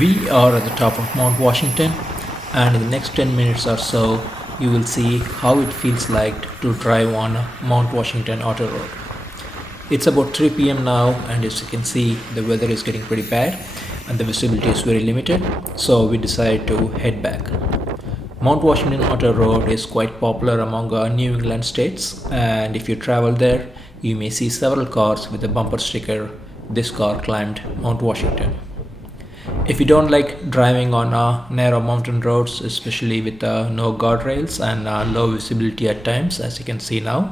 We are at the top of Mount Washington, and in the next 10 minutes or so, you will see how it feels like to drive on Mount Washington Auto Road. It's about 3 p.m. now, and as you can see, the weather is getting pretty bad and the visibility is very limited, so we decided to head back. Mount Washington Auto Road is quite popular among New England states, and if you travel there, you may see several cars with a bumper sticker, "This car climbed Mount Washington." If you don't like driving on narrow mountain roads, especially with no guardrails and low visibility at times, as you can see now,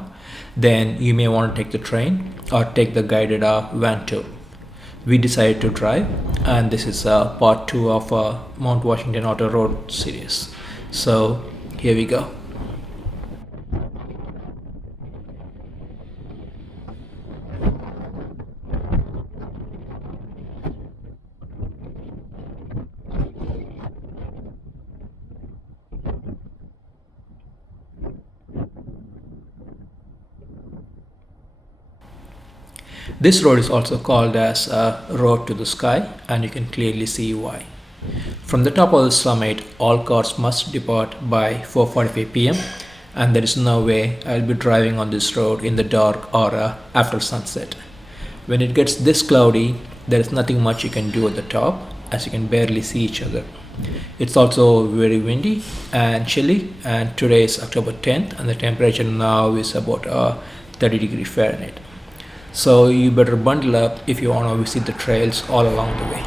then you may want to take the train or take the guided van tour. We decided to drive, and this is part 2 of Mount Washington Auto Road series. So here we go. This road is also called as Road to the Sky, and you can clearly see why. From the top of the summit, all cars must depart by 4:45 p.m. and there is no way I'll be driving on this road in the dark or after sunset. When it gets this cloudy, there is nothing much you can do at the top, as you can barely see each other. It's also very windy and chilly, and today is October 10th and the temperature now is about 30 degrees Fahrenheit. So you better bundle up if you want to visit the trails all along the way.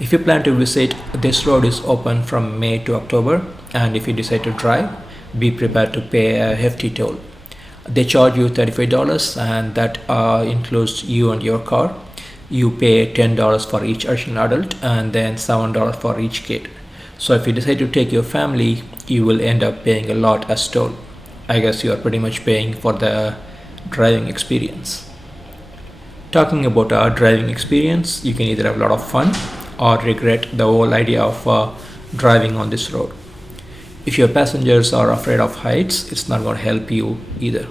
If you plan to visit, this road is open from May to October, and if you decide to drive, be prepared to pay a hefty toll. They charge you $35, and that includes you and your car. You pay $10 for each additional adult and then $7 for each kid. So if you decide to take your family, you will end up paying a lot as toll. I guess you are pretty much paying for the driving experience. Talking about our driving experience, you can either have a lot of fun or regret the whole idea of driving on this road. If your passengers are afraid of heights, it's not going to help you either.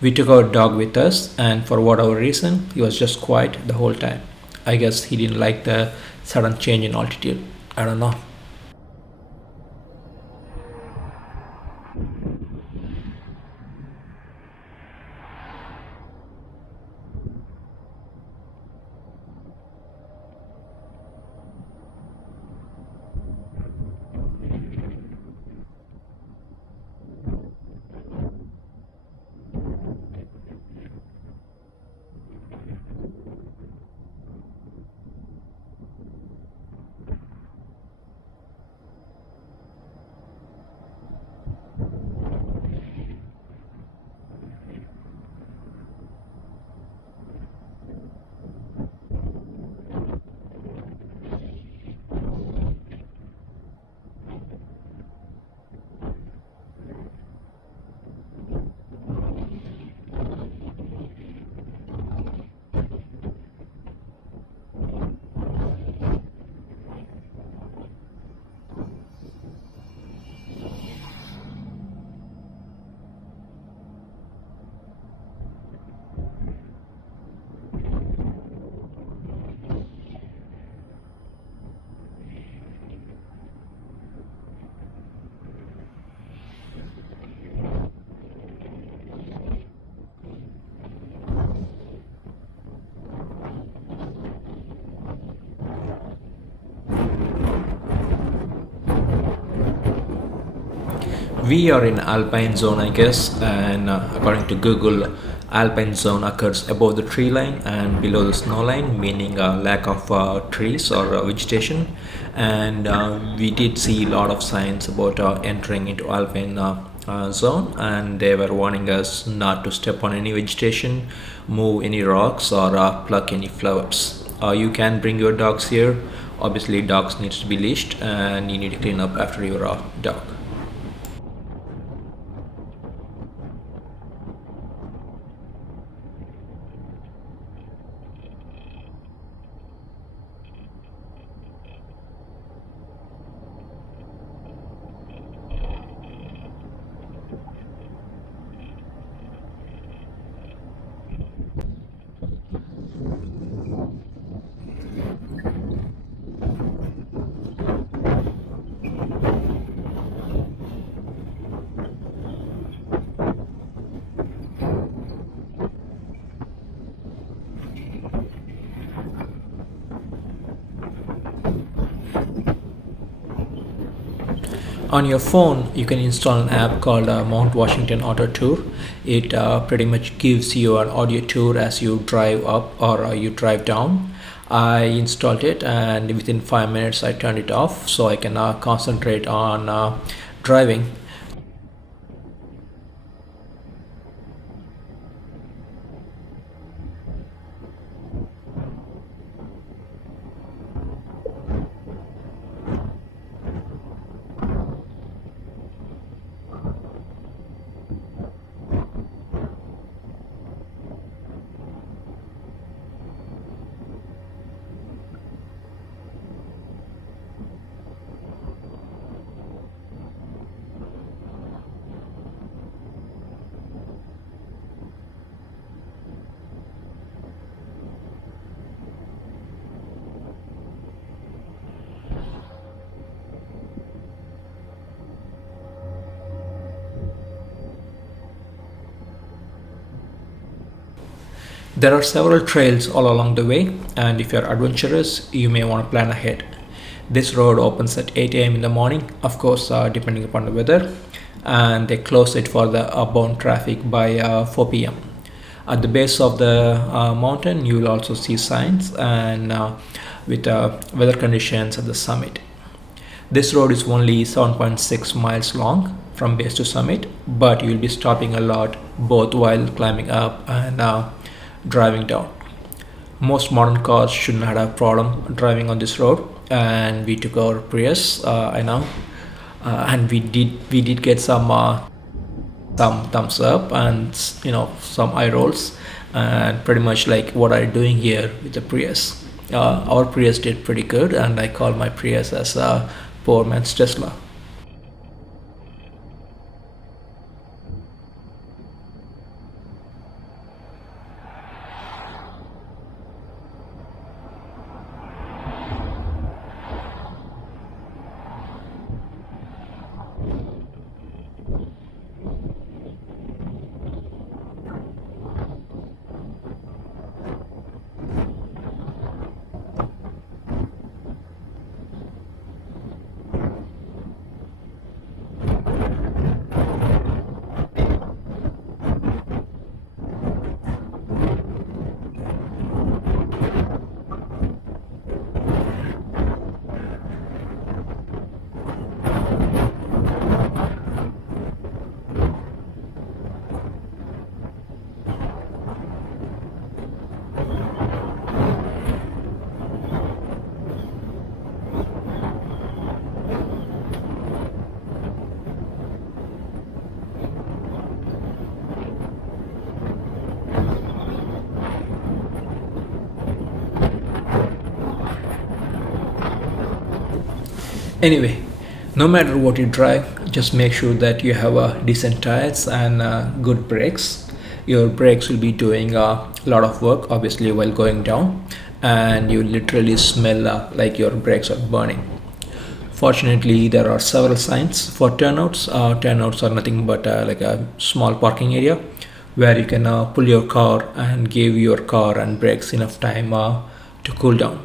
We took our dog with us, and for whatever reason, he was just quiet the whole time. I guess he didn't like the sudden change in altitude. I don't know. We are in alpine zone, I guess, and according to Google, alpine zone occurs above the tree line and below the snow line, meaning a lack of trees or vegetation. And we did see a lot of signs about entering into alpine zone, and they were warning us not to step on any vegetation, move any rocks, or pluck any flowers. You can bring your dogs here Obviously dogs needs to be leashed and you need to clean up after your dog. On your phone, you can install an app called Mt.Washington Auto Tour. It pretty much gives you an audio tour as you drive up or you drive down. I installed it and within 5 minutes I turned it off so I can concentrate on driving. There are several trails all along the way, and if you're adventurous, you may want to plan ahead. This road opens at 8 a.m. in the morning, of course, depending upon the weather, and they close it for the outbound traffic by 4 p.m. At the base of the mountain, you will also see signs and with weather conditions at the summit. This road is only 7.6 miles long from base to summit, but you will be stopping a lot both while climbing up and driving down. Most modern cars shouldn't have a problem driving on this road, and we took our Prius. I know, and we did get some thumbs up and some eye rolls, and pretty much like what are you doing here with the Prius. Our Prius did pretty good, and I call my Prius as a poor man's Tesla. Anyway, no matter what you drive, just make sure that you have decent tires and good brakes. Your brakes will be doing a lot of work obviously while going down, and you literally smell like your brakes are burning. Fortunately, there are several signs for turnouts. Turnouts are nothing but like a small parking area where you can pull your car and give your car and brakes enough time to cool down.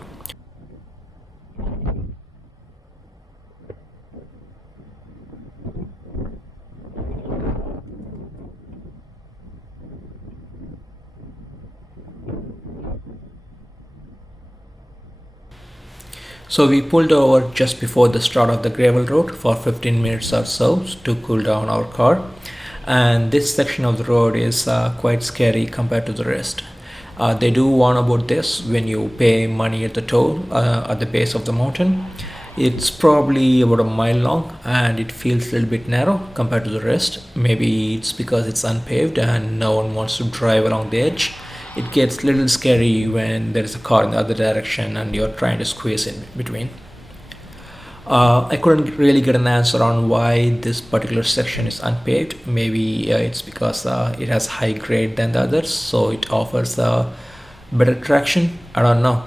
So we pulled over just before the start of the gravel road for 15 minutes or so to cool down our car. And this section of the road is quite scary compared to the rest. They do warn about this when you pay money at the toll at the base of the mountain. It's probably about a mile long and it feels a little bit narrow compared to the rest. Maybe it's because it's unpaved and no one wants to drive along the edge. It gets a little scary when there is a car in the other direction and you're trying to squeeze in between. I couldn't really get an answer on why this particular section is unpaved. Maybe it's because it has high grade than the others, so it offers better traction. I don't know.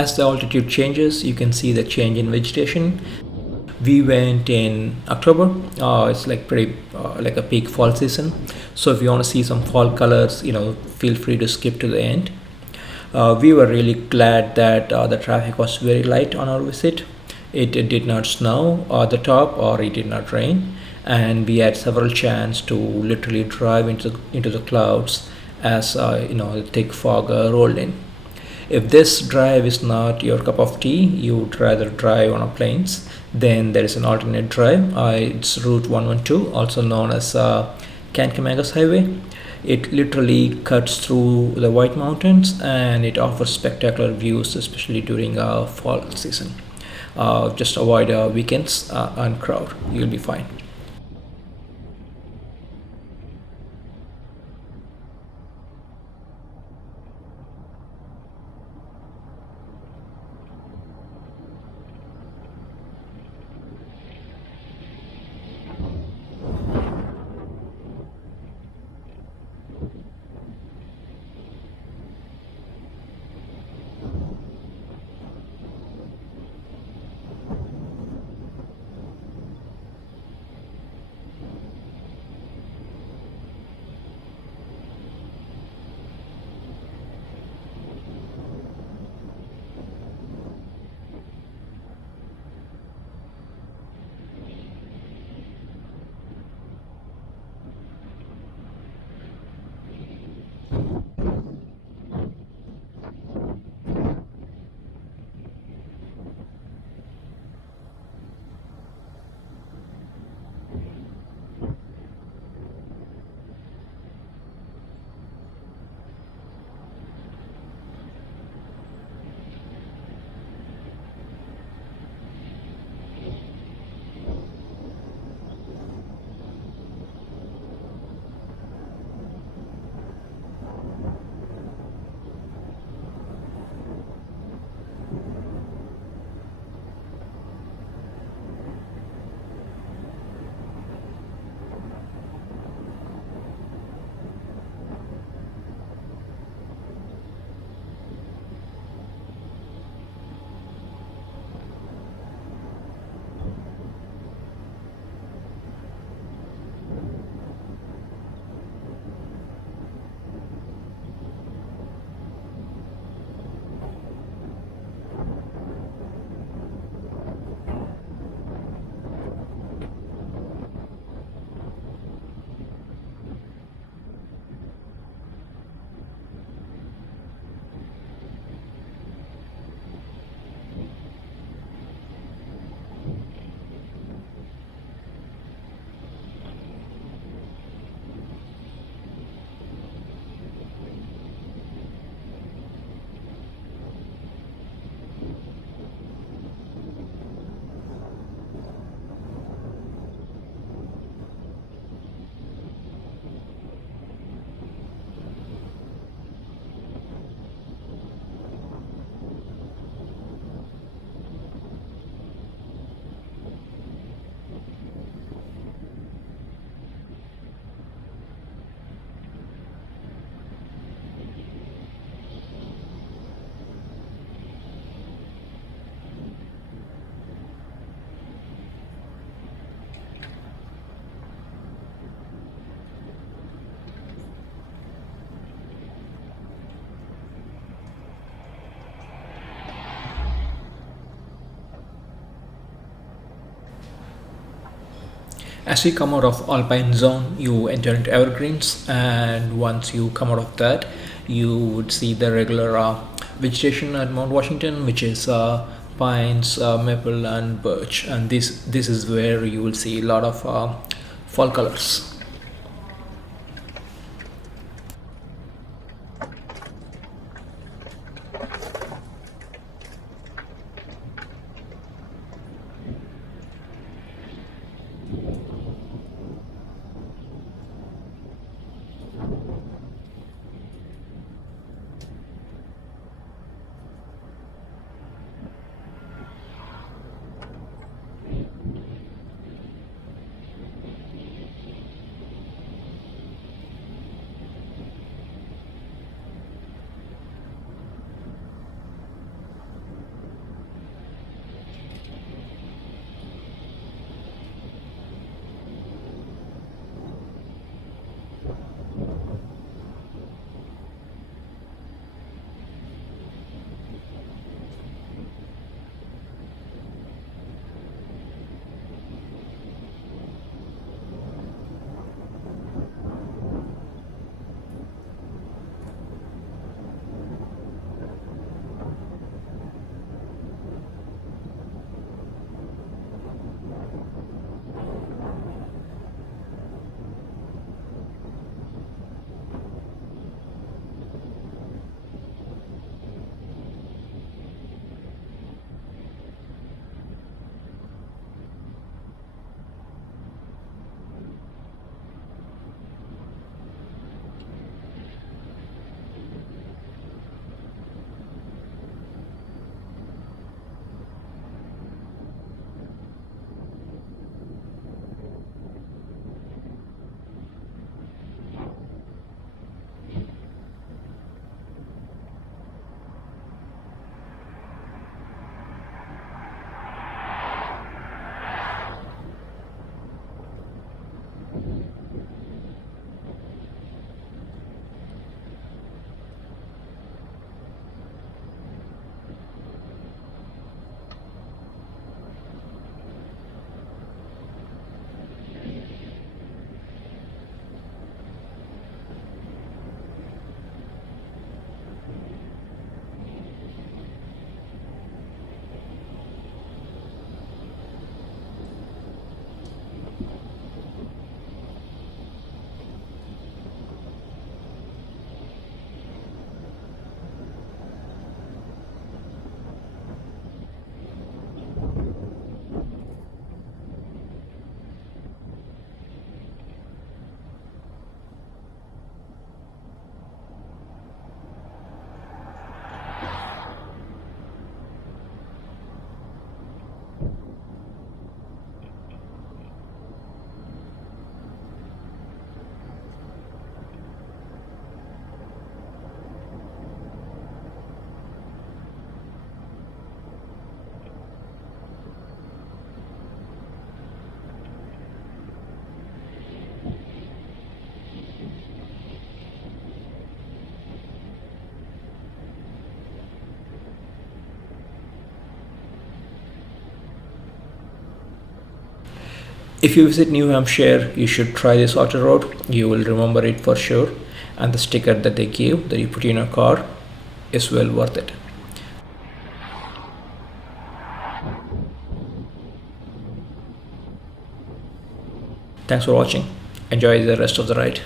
As the altitude changes, you can see the change in vegetation. We went in October. It's like pretty like a peak fall season. So if you want to see some fall colors, feel free to skip to the end. We were really glad that the traffic was very light on our visit. It did not snow at the top or it did not rain, and we had several chances to literally drive into the clouds as the thick fog rolled in. If this drive is not your cup of tea, you would rather drive on a plains, then there is an alternate drive. It's Route 112, also known as Kankamagas Highway. It literally cuts through the White Mountains and it offers spectacular views, especially during fall season. Just avoid weekends and crowd. You'll be fine. As you come out of Alpine Zone, you enter into Evergreens, and once you come out of that, you would see the regular vegetation at Mt.Washington, which is pines, maple, and birch. And this is where you will see a lot of fall colors. If you visit New Hampshire, you should try this auto road. You will remember it for sure. And the sticker that they give that you put in your car is well worth it. Thanks for watching. Enjoy the rest of the ride.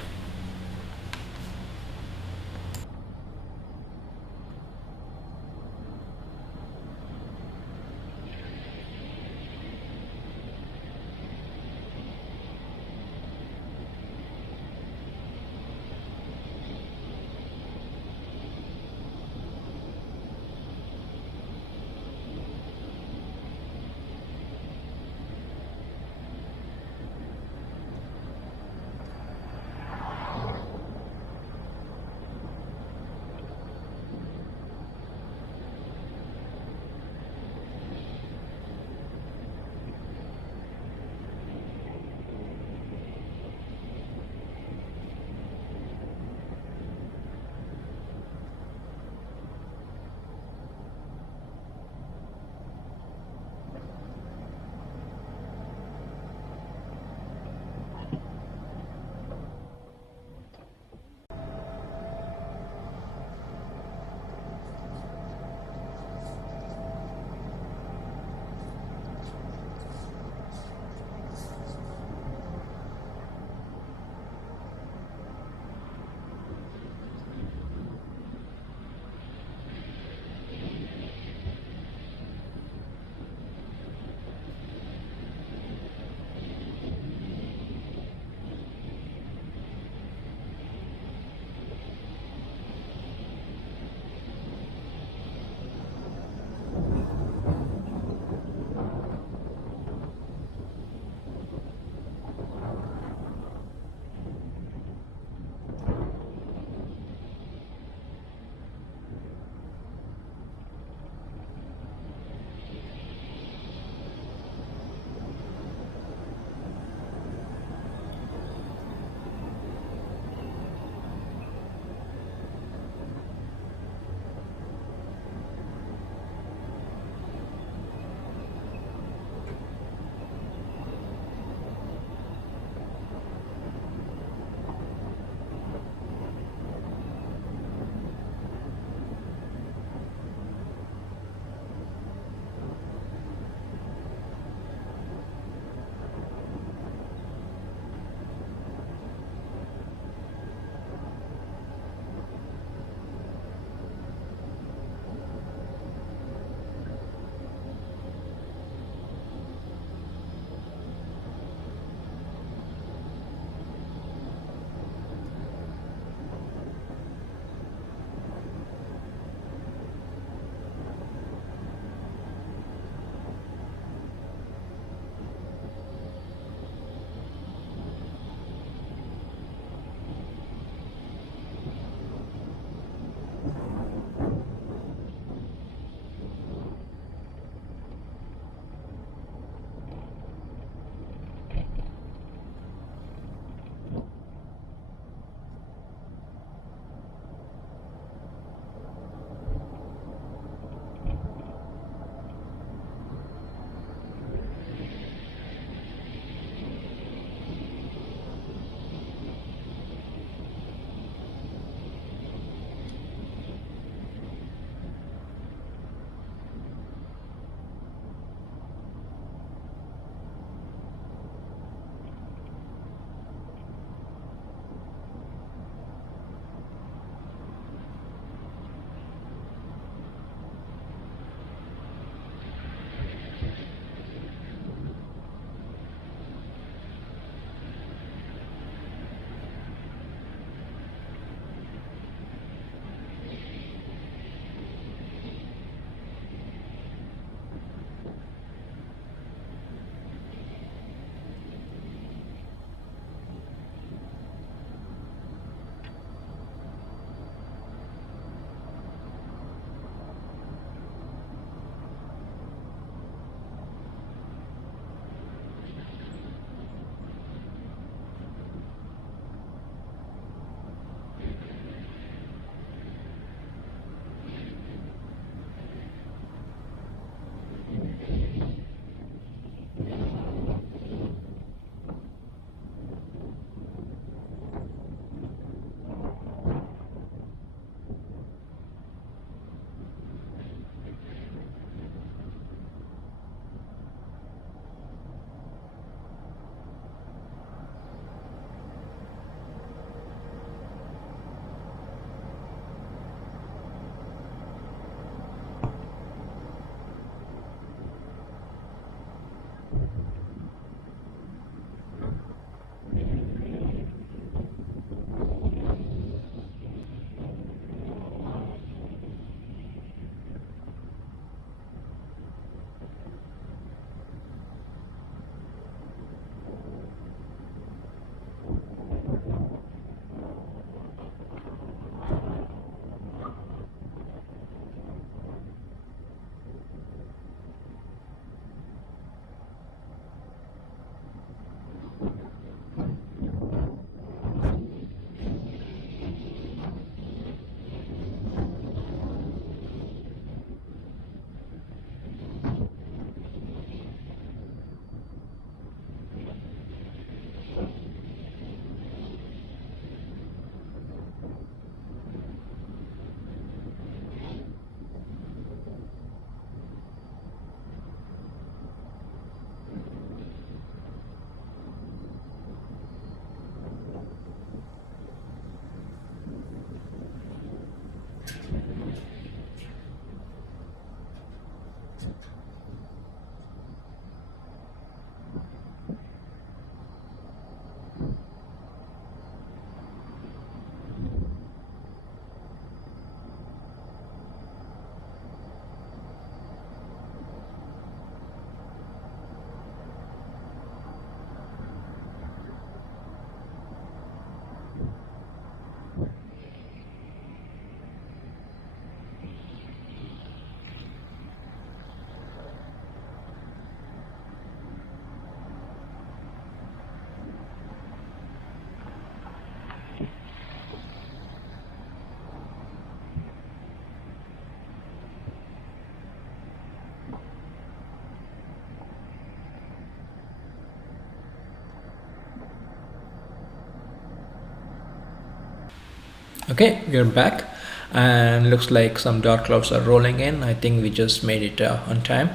Okay, we're back, and looks like some dark clouds are rolling in. I think we just made it on time.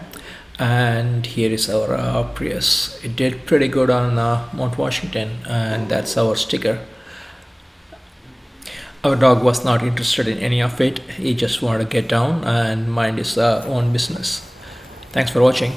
And here is our Prius. It did pretty good on Mount Washington, and that's our sticker. Our dog was not interested in any of it. He just wanted to get down and mind his own business. Thanks for watching.